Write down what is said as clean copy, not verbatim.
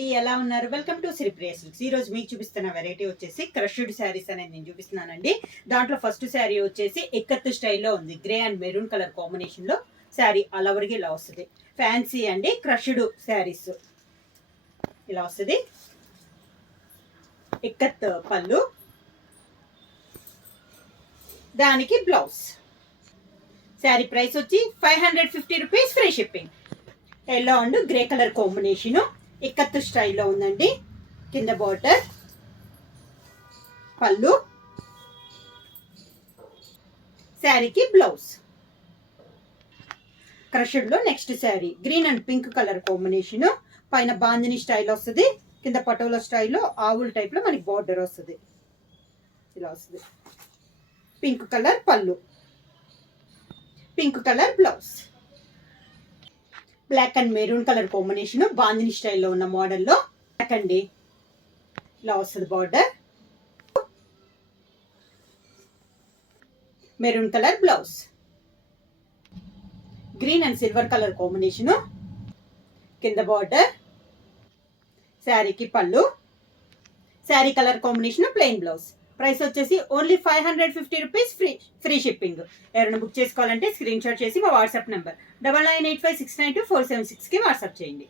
అండి, ఎలా ఉన్నారు? Welcome to Sri Priya Silks. ఈ రోజు మీకు చూపిస్తున్న వెరైటీ వచ్చేసి క్రష్డ్ శారీస్ అనేది నేను చూపిస్తున్నానండి. దాంట్లో ఫస్ట్ శారీ వచ్చేసి ఎక్కత్తు స్టైల్లో ఉంది. Grey and maroon colour combination లో శారీ అలవరికి ఇలా వస్తుంది. ఫ్యాన్సీ అండి, క్రష్డ్ శారీస్ ఇలా వస్తుంది. ఎక్కత్ పళ్ళు, దానికి బ్లౌజ్. శారీ ప్రైస్ వచ్చి 550 rupees, free shipping. Yellow and grey colour combination ikat స్టైల్లో ఉందండి. కింద బార్డర్, పళ్ళు, శారీకి బ్లౌజ్. క్రషడ్ లో next sari green and pink colour combination. పైన బాందిని స్టైల్ వస్తుంది, కింద పటోలా స్టైల్లో ఆవుల టైప్ లో మనకి బార్డర్ వస్తుంది. ఇలా వస్తుంది. పింక్ కలర్ పళ్ళు, pink colour blouse. Black and maroon colour combination bandhani స్టైల్లో ఉన్న మోడల్లో బ్లాక్ అండి ఇలా వస్తుంది. Border, maroon colour blouse. Green and silver colour combination కింద బార్డర్, శారీకి పళ్ళు, sari colour combination plain blouse. Price వచ్చేసి ఓన్లీ 550 రూపీస్, ఫ్రీ షిప్పింగ్. ఎవరైనా బుక్ చేసుకోవాలంటే స్క్రీన్ షాట్ చేసి మా వాట్సాప్ నెంబర్ 9985692476కి వాట్సాప్ చేయండి.